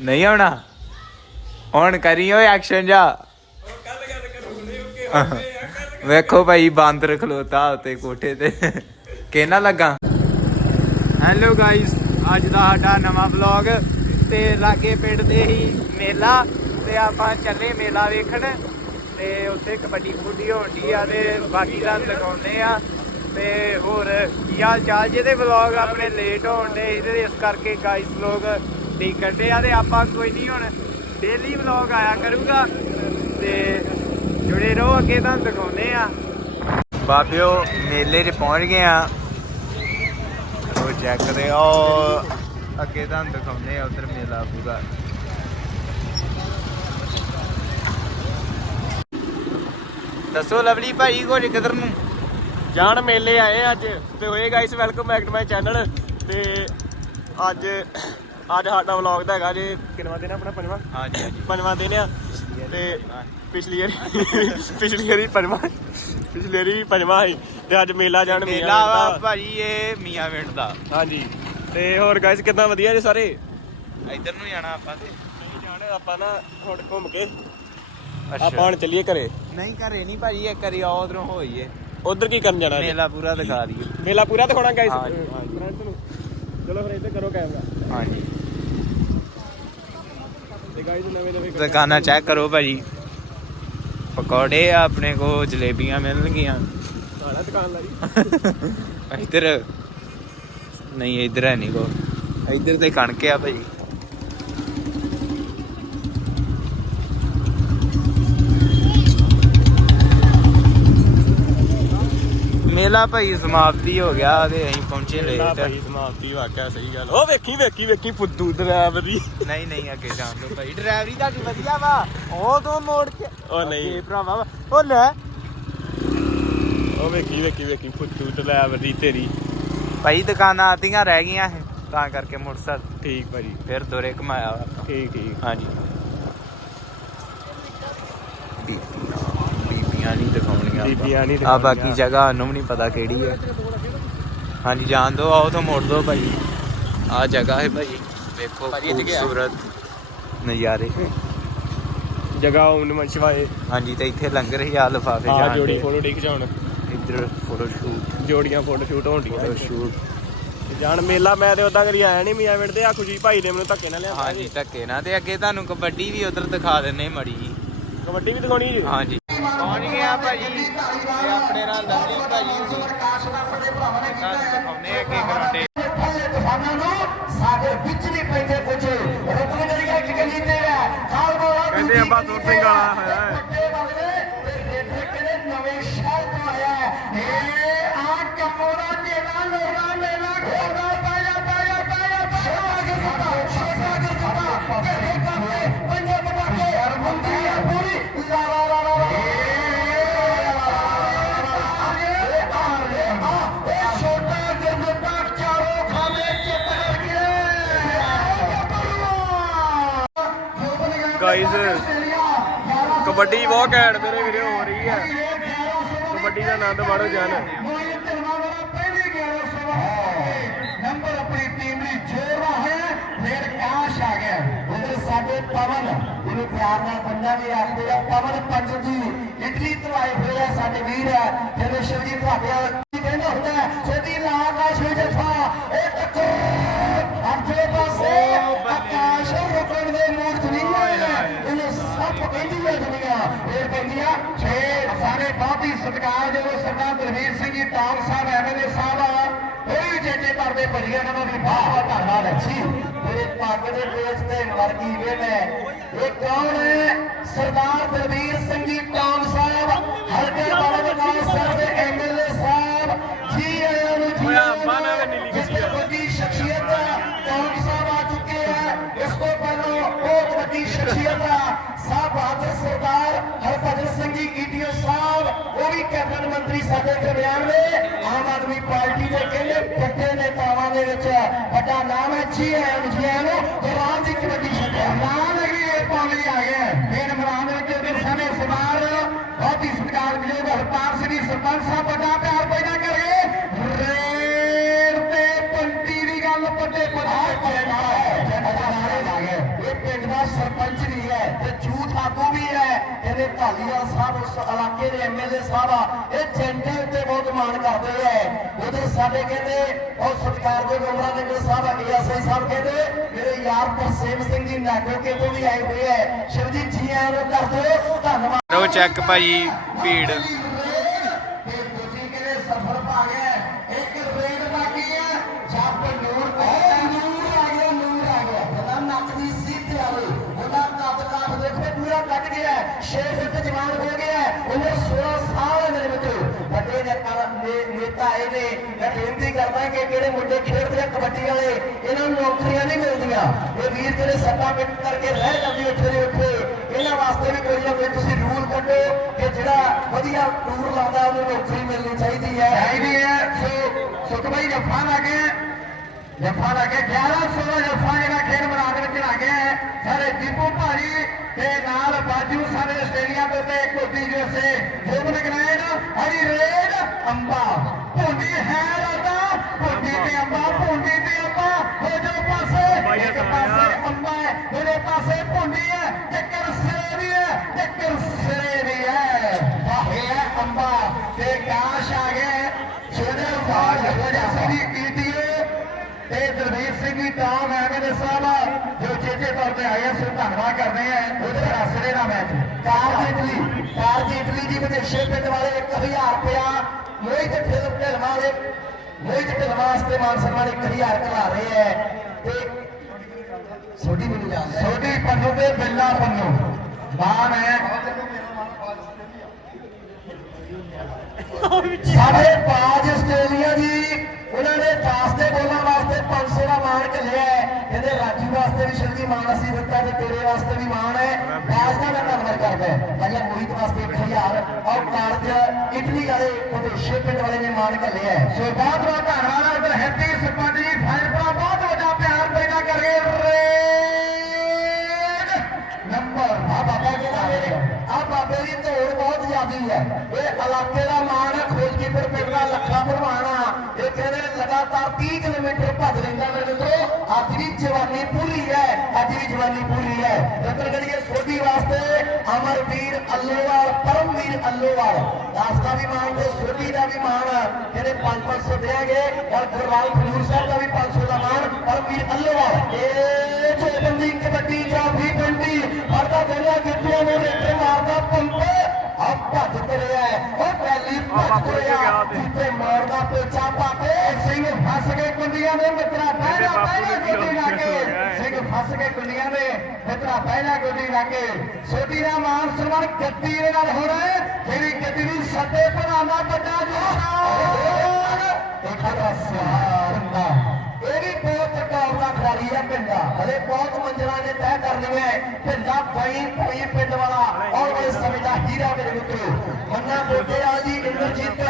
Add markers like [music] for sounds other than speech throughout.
ਨਹੀਂ ਆਉਣਾ। ਹੁਣ ਕਰੀ ਓਏ ਐਕਸ਼ਨ ਜਾ। ਵੇਖੋ ਭਾਈ, ਬਾਂਦਰ ਖਲੋਤਾ ਉੱਤੇ ਕੋਠੇ ਤੇ। ਕਿਹਨਾਂ ਲੱਗਾ? ਹੈਲੋ ਗਾਇਸ ਅੱਜ ਦਾ ਸਾਡਾ ਨਵਾਂ ਵਲੌਗ ਤੇ ਲਾਗੇ ਪਿੰਡ ਦੇ ਹੀ ਮੇਲਾ। ਤੇ ਆਪਾਂ ਚੱਲੇ ਮੇਲਾ ਵੇਖਣ। ਤੇ ਉੱਥੇ ਕਬੱਡੀ ਕੁੱਡੀ ਹੋਣੀ ਆ ਤੇ ਬਾਕੀ ਦਾ ਦਿਖਾਉਂਦੇ ਆ। ਤੇ ਹੋਰ ਕੀ ਹਾਲ ਚਾਲ? ਜਿਹਦੇ ਵਲੌਗ ਆਪਣੇ ਲੇਟ ਹੋਣ ਦੇ ਇਹਦੇ ਇਸ ਕਰਕੇ ਗਾਇਸ ਲੋਕ ਦੇ ਆ ਤੇ ਆਪਾਂ ਕੋਈ ਨਹੀਂ ਹੁਣ ਡੇਲੀ ਵਲੌਗ ਆਇਆ ਕਰੂਗਾ ਤੇ ਜੁੜੇ ਰਹੋ ਅੱਗੇ ਤੁਹਾਨੂੰ ਦਿਖਾਉਂਦੇ ਆ। ਬਾਬਿਓ ਮੇਲੇ 'ਚ ਪਹੁੰਚ ਗਏ ਆ। ਉਹ ਚੈੱਕ ਕਰੇ ਉਹ ਅੱਗੇ ਤੁਹਾਨੂੰ ਦਿਖਾਉਂਦੇ ਆ ਉਧਰ ਮੇਲਾ ਪੂਰਾ। ਦੱਸੋ ਲਵਲੀ ਭਾਈ ਕੋਲ ਕਿਧਰ ਨੂੰ? ਜਾਣ ਮੇਲੇ ਆਏ ਅੱਜ ਤੇ ਹੋਏ guys welcome back to my channel ਤੇ ਅੱਜ ਅੱਜ ਸਾਡਾ ਵਲੌਗ ਦਾ ਹੈਗਾ ਜੇ। ਕਿੰਨਵਾਂ ਦਿਨ ਆ ਆਪਣਾ? ਪੰਜਵਾਂ? ਹਾਂਜੀ ਹਾਂਜੀ। ਪੰਜਵਾਂ ਦਿਨ ਆ। ਤੇ ਪਿਛਲੀ ਵਾਰੀ [laughs] ਪਿਛਲੀ ਵਾਰੀ ਪੰਜਵਾਂ। ਪਿਛਲੀ ਵਾਰੀ ਪੰਜਵਾਂ ਸੀ। ਤੇ ਅੱਜ ਮੇਲਾ ਜਾਣ ਮੇਲਾ ਵਾ ਭਾਜੀ ਇਹ ਮੀਆਂ ਮਿੰਟ ਦਾ। ਹਾਂਜੀ। ਤੇ ਹੋਰ ਗਾਇਸ ਕਿੰਨਾ ਵਧੀਆ ਜੇ ਸਾਰੇ? ਇੱਧਰ ਨੂੰ ਜਾਣਾ ਆਪਾਂ ਤੇ। ਨਹੀਂ ਜਾਣ ਆਪਾਂ ਨਾ ਹੁਣ ਘੁੰਮ ਕੇ ਆਪਾਂ ਹੁਣ ਚੱਲੀਏ ਘਰੇ। ਨਹੀਂ ਘਰੇ ਨਹੀਂ ਭਾਜੀ ਇੱਕ ਵਾਰੀ ਆਓ ਉਧਰੋਂ ਹੋਈਏ ਉਧਰ ਕੀ ਕਰਨ ਜਾਣਾ? ਮੇਲਾ ਪੂਰਾ ਦਿਖਾ ਦਈਏ। ਮੇਲਾ ਪੂਰਾ ਦਿਖਾਉਣਾ ਗਾਇਸ। ਫਰੰਟ ਨੂੰ। ਚਲੋ ਫਿਰ ਇੱਧਰ ਕਰੋ ਕੈਮਰਾ ਹਾਂਜੀ। ਦੁਕਾਨਾਂ ਚੈੱਕ ਕਰੋ ਭਾਜੀ? ਪਕੌੜੇ ਆਪਣੇ ਕੋ ਜਲੇਬੀਆਂ ਮਿਲਣਗੀਆਂ। ਸਾਡਾ ਦੁਕਾਨ ਲਾਈ। ਇੱਧਰ ਨਹੀਂ ਇੱਧਰ ਹੈ ਨਹੀਂ ਕੋ ਇੱਧਰ ਤੇ ਕਣਕ ਆ ਭਾਜੀ। ਮੇਲਾ ਭਾਈ ਸਮਾਪਤੀ ਹੋ ਗਿਆ ਤੇ ਅਸੀਂ ਪਹੁੰਚੇ ਲੇਟ ਭਾਈ ਸਮਾਪਤੀ ਵਾਕਿਆ ਸਹੀ ਗੱਲ। ਉਹ ਵੇਖੀ ਵੇਖੀ ਵੇਖੀ ਫੁੱਦੂ ਡਰਾਈਵਰ ਦੀ। ਨਹੀਂ ਨਹੀਂ ਅੱਗੇ ਜਾਣ ਦੋ ਭਾਈ। ਡਰਾਈਵਰੀ ਤੁਹਾਡੀ ਵਧੀਆ ਵਾ। ਉਹ ਤੋਂ ਮੋੜ ਕੇ ਉਹ ਨਹੀਂ। ਭਰਾਵਾ ਉਹ ਲੈ। ਉਹ ਵੇਖੀ ਵੇਖੀ ਵੇਖੀ ਫੁੱਦੂ ਡਰਾਈਵਰ ਦੀ ਤੇਰੀ। ਭਾਈ ਦੁਕਾਨਾਂ ਆਦੀਆਂ ਰਹਿ ਗਈਆਂ ਇਹ ਤਾਂ ਕਰਕੇ ਮੁਰਸਦ ਠੀਕ ਭਾਜੀ। ਫਿਰ ਦੋਰੇ ਕਮਾਇਆ ਵਾ। ਠੀਕ ਠੀਕ। ਹਾਂਜੀ। ਬੀਬੀਆਂ ਬੀਬੀਆਂ ਨਹੀਂ ਆਪਾਂ। ਬੀਬੀਆਂ ਨਹੀਂ ਆ। ਬਾਕੀ ਜਗ੍ਹਾ ਨੂੰ ਵੀ ਨਹੀਂ ਪਤਾ ਕਿਹੜੀ ਹੈ। ਹਾਂਜੀ ਜਾਣ ਦੋ ਆਓ ਤੋਂ ਮੋੜ ਦੋ ਭਾਈ। ਆ ਜਗ੍ਹਾ ਹੈ ਭਾਈ। ਵੇਖੋ ਆ? ਖੂਬਸੂਰਤ ਨਜ਼ਾਰੇ। ਜਗ੍ਹਾ ਓਮ ਨਮः ਸ਼ਿਵਾਏ। ਹਾਂਜੀ ਤੇ ਇੱਥੇ ਲੰਗਰ ਹੀ ਆ ਲਫਾਫੇ ਆ ਜੋੜੀ। ਫੋਟੋ ਠੀਕ ਜਾਣ। ਇੱਧਰ ਫੋਟੋ ਸ਼ੂਟ। ਜੋੜੀਆਂ ਫੋਟੋ ਸ਼ੂਟ ਹੋਣ ਫੋਟੋ ਸ਼ੂਟ। ਜਾਣ ਮੇਲਾ ਮੈਂ ਤੇ ਉਦਾਂ ਕਰੀ ਆਇਆ ਨਹੀਂ ਮੀਆਂ ਮਿੰਟ ਤੇ ਆ ਖੁਸ਼ੀ ਭਾਈ ਨੇ ਮੈਨੂੰ ਧੱਕੇ ਨਾਲ ਲਿਆਂਦਾ। ਹਾਂਜੀ ਧੱਕੇ ਨਾ ਤੇ ਅੱਗੇ ਤੁਹਾਨੂੰ ਕਬੱਡੀ ਵੀ ਉਧਰ ਦਿਖਾ ਦਿੰਨੇ ਮੜੀ ਜੀ ਕਬੱਡੀ ਵੀ ਦਿਖਾਉਣੀ ਜੀ? ਹਾਂਜੀ। ਪਹੁੰਚ ਗਿਆ ਭਾਜੀ ਤੇ ਆਪਣੇ ਨਾਲ ਲਵਲੀ ਭਾਜੀ ਹੁਣੀ ਤੁਹਾਨੂੰ ਦਿਖਾਉਣੇ ਅੱਗੇ ਗਰਾਉਂਡੇ ਕਿਸਾਨਾਂ ਨੂੰ ਸਾਡੇ ਵਿੱਚ ਨਹੀਂ ਪੈਂਦੇ ਕੁਝ ਰੁਕਣ ਜਿਹੜੀਆਂ ਇੱਕ ਕਹਿੰਦੇ ਅੱਬਾ ਸੁਰ ਸਿੰਘ ਵਾਲਾ ਹੋਇਆ ਗਾਇਸ ਕਬੱਡੀ ਬਹੁਤ ਘੈਂਟ ਮੇਰੇ ਵੀਰੇ, ਹੋ ਰਹੀ ਹੈ। ਕਬੱਡੀ ਦਾ ਆਨੰਦ ਮਾਣੋ ਜਾਨ। ਨੰਬਰ ਆਪਣੀ ਟੀਮ ਲਈ ਜੋੜਦਾ ਹੋਇਆ ਫਿਰ ਕਾਸ਼ ਆ ਗਿਆ ਉਧਰ ਸਾਡੇ ਪਵਨ ਜਿਹਨੂੰ ਪਿਆਰ ਨਾਲ ਬੰਦਾ ਵੀ ਆਖਦੇ ਆ ਪਵਨ ਪੰਜਨ ਜੀ ਇਟਲੀ ਤੋਂ ਆਏ ਹੋਏ ਆ ਸਾਡੇ ਵੀਰ ਜਦੋਂ ਸ਼ਿਵਜੀ ਤੁਹਾਡੇ ਕਹਿੰਦਾ ਹੁੰਦਾ ਇਹ ਕਹਿੰਦੀਆਂ ਛੇ ਸਾਰੇ ਬਹੁਤ ਹੀ ਸਤਿਕਾਰਯੋਗ ਸਰਦਾਰ ਬਲਵੀਰ ਸਿੰਘ ਜੀ ਟਾਲ ਸਾਹਿਬ ਐਮਐਲਏ ਸਾਹਿਬ ਇਹ ਜੇਜੇ ਕਰਦੇ ਭਰੀਆਂ ਨੂੰ ਵੀ ਬਹੁਤ ਬਹੁਤ ਧੰਨਵਾਦ ਹੈ ਜੀ। ਮੇਰੇ ਪੱਗ ਦੇ ਪੇਚ ਤੇ ਵਰਗੀ ਵੇ ਮੈਂ ਇਹ ਕੌਣ ਹੈ? ਸਰਦਾਰ ਬਲਵੀਰ ਸਿੰਘ ਜੀ ਟਾਲ ਸਾਹਿਬ ਹਲਕੇ ਬਾਬਾ ਬਕਾਲ ਸਾਹਿਬ ਦੇ ਐਮਐਲਏ ਸਾਹਿਬ ਜੀ ਆਇਆਂ ਨੂੰ ਜੀ ਓਏ ਆਇਆਂ ਆਪਾਂ ਨਾ। ਨੂੰ। ਨੀਲੀ ਜਿਸ ਕੁਰਸੀ ਆ। ਤੋਂ ਵੱਡੀ ਸ਼ਖਸੀਅਤ ਟਾਲ ਸਾਹਿਬ ਆ ਚੁੱਕੇ ਹੈ ਇਸ ਤੋਂ ਪਹਿਲਾਂ ਬਹੁਤ ਵੱਡੀ ਸ਼ਖਸੀਅਤ ਸਾਹਿਬ ਬਹਾਦਰ ਸਰਦਾਰ ਹਰਭਜਨ ਸਿੰਘ ਜੀ ਈਟੀਓ ਸਾਹਿਬ ਉਹ ਵੀ ਕੈਬਨਿਟ ਮੰਤਰੀ ਸਾਡੇ ਦਰਮਿਆਨ ਨੇ। ਆਮ ਆਦਮੀ ਪਾਰਟੀ ਦੇ ਕਹਿੰਦੇ ਵੱਡੇ ਨੇਤਾਵਾਂ ਦੇ ਵਿੱਚ ਵੱਡਾ ਨਾਮ ਹੈ? ਜੀ ਐਮ ਜੀ ਐਮ ਦੌਰਾਨ ਦੀ ਕਮੇਟੀ ਛੱਡਿਆ। ਨਾਮ ਹੈ ਇਹ ਪਾਣੀ ਆ ਗਿਆ ਮਰਾਨ ਵਿੱਚ ਦੇ ਸਮੇਂ ਸਰਦਾਰ ਬਹੁਤ ਹੀ ਸਤਿਕਾਰ ਮਿਲੇਗਾ ਹਰਪਾਲ ਸਿੰਘ ਸਰਪੰਚ ਸਾਹਿਬ ਵੱਡਾ ਪਿਆਰ ਪੈਦਾ ਕਰੇ ਰੇਡ ਤੇ ਪੰਟੀ ਦੀ ਗੱਲ ਪੱਟੇ ਪਧਾਰ ਪਏਗਾ ਇਹ ਸਰਪੰਚ ਵੀ ਹੈ ਤੇ ਝੂਠ ਆਗੂ ਵੀ ਹੈ। ਇਹਦੇ ਢਾਲੀਵਾਲ ਸਾਹਿਬ, ਉਸ ਇਲਾਕੇ ਦੇ ਐਮਐਲਏ ਸਾਹਿਬ ਆ, ਇਹ ਜੰਟੇ ਉੱਤੇ ਬਹੁਤ ਮਾਣ ਕਰਦੇ ਹੈ ਉਧਰ ਸਾਡੇ ਕਹਿੰਦੇ, ਉਹ ਸਤਿਕਾਰਯੋਗ ਉਮਰਾ ਨਗਰ ਸਾਹਿਬ ਏਐਸਆਈ ਸਾਹਿਬ ਕਹਿੰਦੇ, ਮੇਰੇ ਯਾਰ ਤਰਸੇਮ ਸਿੰਘ ਜੀ ਨਾਗੋਕੇ ਤੋਂ ਵੀ ਆਏ ਹੋਏ ਹੈ ਸ਼ਿਵਜੀਤ ਜੀ ਆਇਆਂ ਨੂੰ ਕਰ ਧੰਨਵਾਦ। ਕਰੋ ਚੈੱਕ ਭਾਈ ਭੀੜ। ਕਰਦਾ ਕਿ ਜਿਹੜੇ ਮੁੰਡੇ ਖੇਡਦੇ ਆ ਕਬੱਡੀ ਵਾਲੇ ਇਹਨਾਂ ਨੂੰ ਨੌਕਰੀਆਂ ਨਹੀਂ ਮਿਲਦੀਆਂ। ਇਹ ਵੀਰ ਜਿਹੜੇ ਸੱਟਾ ਪਿੱਟ ਕਰਕੇ ਰਹਿ ਜਾਂਦੇ ਉੱਥੇ ਦੇ ਉੱਥੇ ਇਹਨਾਂ ਵਾਸਤੇ ਵੀ ਕੋਈ ਨਾ ਕੋਈ ਤੁਸੀਂ ਰੂਲ ਕੱਢੋ ਕਿ ਜਿਹੜਾ ਵਧੀਆ ਟੂਰ ਲਾਉਂਦਾ ਉਹਨੂੰ ਨੌਕਰੀ ਮਿਲਣੀ ਚਾਹੀਦੀ ਹੈ। ਚਾਹੀਦੀ ਹੈ। ਸੋ ਸੁਖ ਭਾਈ ਜੱਫਾ ਲਾ ਕੇ ਜੱਫਾ ਲਾ ਕੇ 11 16 ਜੱਫਾ ਜਿਹੜਾ ਖੇਡ ਮੈਦਾਨ ਵਿੱਚ ਲਾ ਗਿਆ ਹੈ। ਸਾਰੇ ਦੀਪੂ ਭਾਜੀ ਤੇ ਨਾਲ ਬਾਜੂ ਸਾਰੇ ਆਸਟ੍ਰੇਲੀਆ ਤੋਂ ਤੇ ਕੋਟੀ ਜੋਸੇ ਜੋਬਨ ਗ੍ਰੈਂਡ ਹਰੀ ਰੇਡ ਅੰਬਾ। ਭੁੰਡੀ ਹੈ ਰਾਤਾ ਭੁੰਡੀ ਤੇ ਅੰਬਾ ਭੁੰਡੀ ਤੇ ਅੰਬਾ। ਹੋ ਜੋ ਪਾਸੇ ਇੱਕ ਪਾਸੇ ਅੰਬਾ ਹੈ ਉਹਦੇ ਪਾਸੇ ਭੁੰਡੀ ਹੈ ਟੱਕਰ ਸਿਰੇ ਦੀ ਹੈ ਟੱਕਰ ਸਿਰੇ ਦੀ ਹੈ। ਵਾਹੇ ਹੈ ਅੰਬਾ ਤੇ ਕਾਸ਼ ਆ ਗਏ ਛੋਟੇ ਬਾਜ ਹੋ ਜਾ ਦੀ ਪੀਟੀਓ ਤੇ ਦਰਵੀਰ ਸਿੰਘ ਜੀ ਟਾਮ ਐਮਐਲਏ ਸਾਹਿਬ ਜੋ ਚੇਚੇ ਤੌਰ ਤੇ ਆਏ ਸੋ ਧੰਨਵਾਦ ਕਰਦੇ ਆ ਉਹਦੇ ਰਸਤੇ ਦਾ ਮੈਚ ਕਾਰ ਜੇਟਲੀ ਕਾਰ ਜੇਟਲੀ ਜੀ ਵਿਦੇਸ਼ੇ ਪਿੰਡ ਵਾਲੇ 1000 ਰੁਪਇਆ ਮੋਹਿਤ ਫਿਲਮ ਢਲਵਾ ਦੇ ਮੋਹਿਤ ਢਲਵਾ ਵਾਸਤੇ ਮਾਨ ਸਨਮਾਨ 1000 ਕਰਾ ਰਹੇ ਹੈ ਤੇ ਛੋਟੀ ਮੈਨੂੰ ਜਾਣ ਛੋਟੀ ਪੰਨੂ ਤੇ ਬਿੱਲਾ ਪੰਨੂ। ਮਾਨ ਹੈ ਸਾਡੇ ਬਾਜ ਆਸਟ੍ਰੇਲੀਆ ਜੀ, ਉਹਨਾਂ ਨੇ ਦਾਸ ਦੇ ਬੋਲਾਂ ਵਾਸਤੇ 500 ਦਾ ਮਾਣ ਘੱਲਿਆ ਹੈ ਕਹਿੰਦੇ ਰਾਜੂ ਵਾਸਤੇ ਵੀ ਸ਼ਿਵਜੀ ਮਾਣ ਅਸੀਂ ਦਿੱਤਾ ਤੇ ਤੇਰੇ ਵਾਸਤੇ ਵੀ ਮਾਣ ਹੈ ਬਾਜ ਦਾ ਮੈਂ ਧੰਨਵਾਦ ਕਰਦਾ ਭਾਈ ਮੋਹਿਤ ਵਾਸਤੇ 1000 ਔਰ ਕਾਰਜ ਇਟਲੀ ਵਾਲੇ ਵਿਦੇਸ਼ੀ ਪਿੰਡ ਵਾਲੇ ਨੇ ਮਾਣ ਘੱਲਿਆ ਸੋ ਬਹੁਤ ਬਹੁਤ ਧੰਨਵਾਦ ਇਧਰ ਹੈਪੀ ਸਰਪੰਚ ਜੀ ਫਾਇਰਪੁਰਾ ਬਹੁਤ ਵੱਡਾ ਪਿਆਰ ਪੈਦਾ ਕਰ ਰਹੇ ਰੇਡ ਨੰਬਰ ਆ ਬਾਬਾ ਕਿਹੜਾ ਹੈ ਆ ਬਾਬੇ ਦੀ ਧੋੜ ਬਹੁਤ ਜ਼ਿਆਦੀ ਹੈ। ਇਹ ਇਲਾਕੇ ਦਾ ਮਾਣ ਹੈ, ਖੋਜਕੀਪੁਰ ਪਿੰਡ ਦਾ ਲੱਖਾ ਭਰਵਾਣਾ ਇਹ ਕਹਿੰਦੇ ਲਗਾਤਾਰ 30 ਕਿਲੋਮੀਟਰ ਭੱਜ ਲੈਂਦਾ ਮੇਰੇ ਮਿੱਤਰੋ। ਅੱਜ ਵੀ ਜਵਾਨੀ ਪੂਰੀ ਹੈ। ਅੱਜ ਵੀ ਜਵਾਨੀ ਪੂਰੀ ਹੈ। ਜਤਨ ਕਰੀਏ ਸੋਢੀ ਵਾਸਤੇ ਅਮਰਵੀਰ ਅੱਲੋਵਾਲ ਪਰਮਵੀਰ ਅੱਲੋਵਾਲ। ਦਾਸ ਦਾ ਵੀ ਮਾਣ ਤੇ ਸੋਢੀ ਦਾ ਵੀ ਮਾਣ ਜਿਹੜੇ 5-500 ਦੇਾਂਗੇ ਔਰ ਗੁਰਵਾਲ ਖਨੂਰ ਸਾਹਿਬ ਦਾ ਵੀ 500 ਦਾ ਮਾਣ ਪਰਮਵੀਰ ਅੱਲੋਵਾਲ। ਇਹ ਚੋਬੰਦੀ ਕਬੱਡੀ ਜਾਫੀ ਪਿੰਡੀ ਫੜਦਾ ਦੇਣਾ ਗਿੱਟੀਆਂ ਨੂੰ ਰੇਤੇ ਮਾਰਦਾ ਪੰਪ। ਆ ਭੱਜ ਤੁਰਿਆ ਉਹ ਪਹਿਲੀ ਭੱਜ ਤੁਰਿਆ ਕੁੰਡੀਆਂ ਦੇ ਮਿੱਤਰਾ ਪਹਿਲਾ ਪਹਿਲਾ ਗੋਡੀ ਲਾ ਕੇ ਸਿੰਘ ਫਸ ਗਏ ਕੁੰਡੀਆਂ ਦੇ ਮਿੱਤਰਾ ਪਹਿਲਾ ਗੋਡੀ ਲਾ ਕੇ। ਛੋਟੀ ਦਾ ਮਾਨ ਸਨਮਾਨ ਗੱਡੀ ਦੇ ਨਾਲ ਹੋ ਰਿਹਾ ਹੈ। ਜਿਹੜੀ ਗੱਡੀ ਨੂੰ ਸੱਦੇ ਬਣਾਉਣਾ ਵੱਡਾ ਜੋਰ ਦੇਖਾ ਦਾ ਸਿਆਰਨਾ ਇਹ ਵੀ ਬਹੁਤ ਟੌਪ ਦਾ ਖਿਡਾਰੀ ਹੈ ਪਿੰਡਾ ਹਲੇ ਬਹੁਤ ਮੰਜ਼ਲਾਂ ਨੇ ਤੈਅ ਕਰਨੀਆਂ ਹੈ। ਪਿੰਡਾ ਪਈ ਪਈ ਪਿੰਡ ਵਾਲਾ ਔਰ ਇਸ ਸਮੇਂ ਦਾ ਹੀਰਾ ਮੇਰੇ ਮਿੱਤਰੋ ਮੰਨਾ ਬੋਟੇ ਆ ਜੀ ਇੰਦਰਜੀਤ।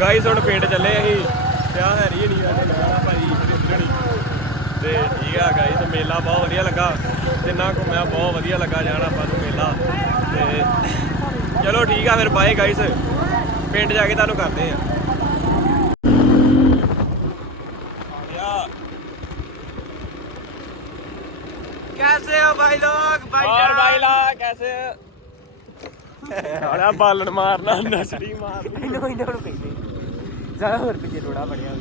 ਗਾਈਸ ਹੁਣ ਪਿੰਡ ਚੱਲੇ ਅਸੀਂ ਤੇ ਆ ਹੈਰੀ ਨਹੀਂ ਸਾਡੇ ਨਾਲ ਭਾਜੀ ਰਿਸ਼ਤਣੀ ਤੇ ਠੀਕ ਆ ਗਾਈਸ ਮੇਲਾ ਬਹੁਤ ਵਧੀਆ ਲੱਗਾ ਜਿੰਨਾ ਘੁੰਮਿਆ ਬਹੁਤ ਵਧੀਆ ਲੱਗਾ ਜਾਣਾ ਆਪਾਂ ਨੂੰ ਮੇਲਾ ਤੇ ਚਲੋ ਠੀਕ ਆ ਫਿਰ ਬਾਏ ਗਾਈਸ ਪਿੰਡ ਜਾ ਕੇ ਤੁਹਾਨੂੰ ਕਰਦੇ ਆ ਯਾ कैसे हो भाई लोग भाई और भाई ला कैसे ਅੜਾ ਬਾਲਣ ਮਾਰਨਾ ਨਸੜੀ ਮਾਰ ਇਹਨੂੰ ਇਹਨਾਂ ਨੂੰ ਕਹਿੰਦੇ ਜ਼ਿਆਦਾ ਹੋਰ ਪਿੱਛੇ ਰੋੜਾ ਬੜਿਆ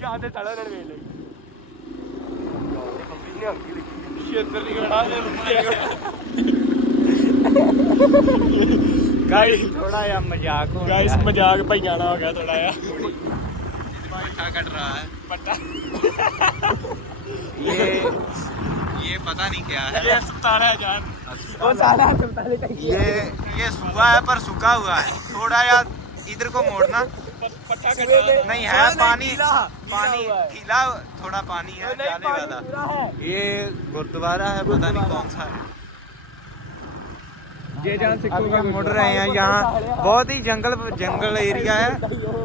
ਯਾਦ ਤੇ ਸਾਲਾ ਰਣ ਵੇਲੇ। ਕੰਪਨੀ ਨੇ ਅੰਗੀ ਲਿਖੀ ਸ਼ੇਤਰ ਦੀ ਗੜਾ ਦੇ ਗਾਇਸ ਥੋੜਾ ਜਿਹਾ ਮਜ਼ਾਕ ਹੋ ਗਿਆ ਗਾਇਸ ਮਜ਼ਾਕ ਭਈਆਣਾ ਹੋ ਗਿਆ ਥੋੜਾ ਜਿਹਾ। ਪੱਟਾ पता नहीं क्या है। ये ये ये सूखा है पर सूखा हुआ है। थोड़ा यार इधर को मोड़ना। नहीं है पानी पानी खिला थोड़ा पानी है जाने वाला। ये गुरुद्वारा है पता नहीं कौन सा है। मुड़ रहे हैं यहाँ। बहुत ही जंगल जंगल एरिया है।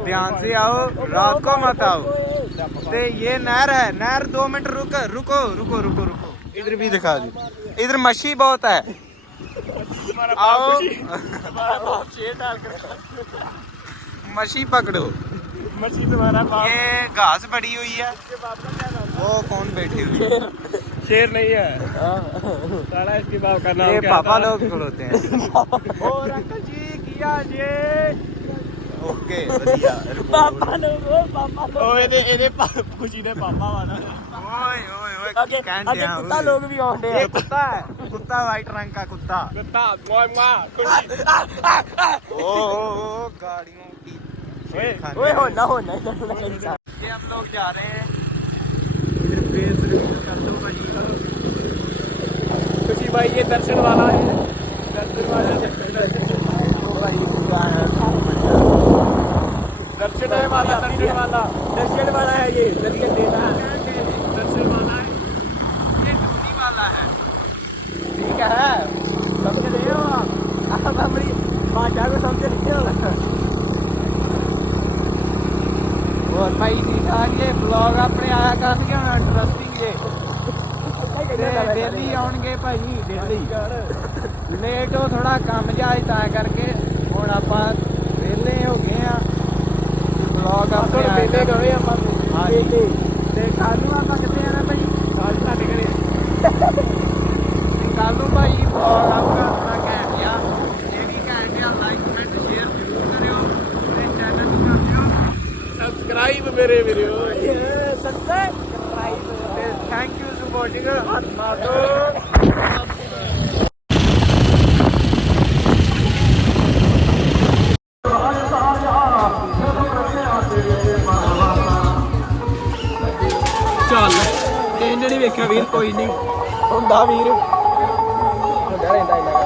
ध्यान से आओ रात को मत आओ। तो ये नहर है। नहर दो मिनट रुक रुको रुको रुको रुको। इधर भी दिखा दी इधर मच्छी बहुत है आओ हमारा बाप शेर डाल कर मछली पकड़ो मछली तुम्हारा बाप ये घास पड़ी हुई है वो कौन बैठी हुई है शेर नहीं है साला इसके बाप का नाम ये क्या पापा था? लोग खड़ोते हैं और अंकल जी किया ये ओके बढ़िया ਪਾਪਾ ਨੂੰ ਉਹ ਪਾਪਾ ਨੂੰ ਓਏ ਇਹਦੇ ਇਹਦੇ ਪਾ- ਖੁਸ਼ੀ ਦੇ ਪਾਪਾ ਵਾਲਾ लोग भी आउंडे ये ये खुशी भाई ये दर्शन वाला है। दर्शन दर्शन वाला है ये दर्शन देना है। ਬਾਈ ਜੀ ਆਗੇ ਵਲੌਗ ਆਪਣੇ ਆਇਆ ਕਰਨਗੇ ਹੁਣ ਇੰਟਰਸਟਿੰਗ ਜੇ ਤੇ ਡੇਲੀ ਆਉਣਗੇ ਭਾਜੀ ਡੇਲੀ ਲੇਟ ਹੋ ਥੋੜਾ ਕੰਮ ਜਾਇ ਤਾਂ ਕਰਕੇ ਹੁਣ ਆਪਾਂ ਵਿਹਲੇ ਹੋ ਗਏ ਆ ਵਲੌਗ ਆਪਣੇ ਵਿਹਲੇ ਗਏ ਆਪਾਂ ਹਾਂਜੀ। ਤੇ। ਕੱਲ ਨੂੰ ਆਪਾਂ ਕਿੱਥੇ ਜਾਣਾ ਭਾਈ ਕੱਲ ਸਾਡੇ ਘਰੇ ਕੱਲ ਭਾਈ ਵਲੌਗ ਆਪਣਾ ਸਬਸਕ੍ਰਾਈਬ ਮੇਰੇ ਵੀਰੋ। ਸਬਸਕ੍ਰਾਈਬ ਤੇ ਥੈਂਕ ਯੂ ਸਪੋਰਟਿੰਗ ਹੱਥ ਮਾਰ ਦਿਓ ਚੱਲ ਇੰਜ ਨਹੀਂ ਵੇਖਿਆ ਵੀਰ ਕੋਈ ਨਹੀਂ। ਹੁੰਦਾ ਵੀਰ। ਹੁੰਦਾ ਰਹਿੰਦਾ ਇਹਨਾਂ